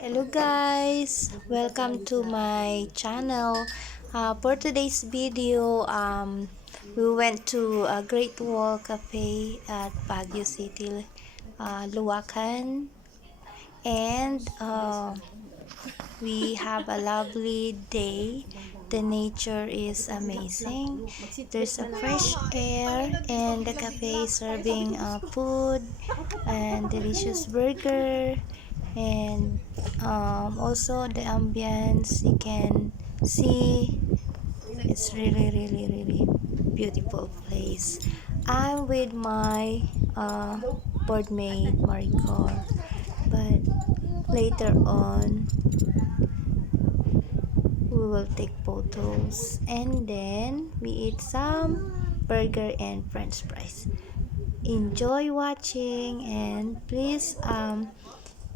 Hello guys, welcome to my channel. For today's video, we went to a Great Wall Cafe at Baguio City, Luwakan, and we have a lovely day. The nature is amazing. There's a fresh air, and the cafe is serving food and delicious burger, and also the ambience you can see. It's really beautiful place. I'm with my board mate Maricor, but later on we will take photos and then we eat some burger and french fries. Enjoy watching, and please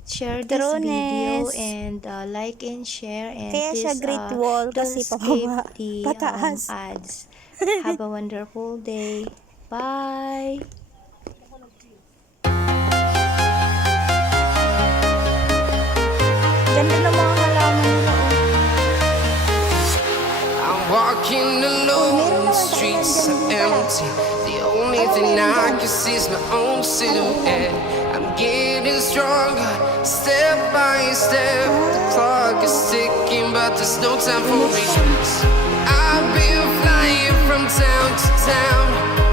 share this video Patrones. and like and share, and Kaya siya please Great Wall don't kasi skip pababa, the pataas. ads. Have a wonderful day. Bye. Ganda ng mga halaman nila, oh. I'm walking alone, the streets are empty. The only thing I can see is my own silhouette. I'm getting stronger, step by step. The clock is ticking, but there's no time for me. I've been flying from town to town.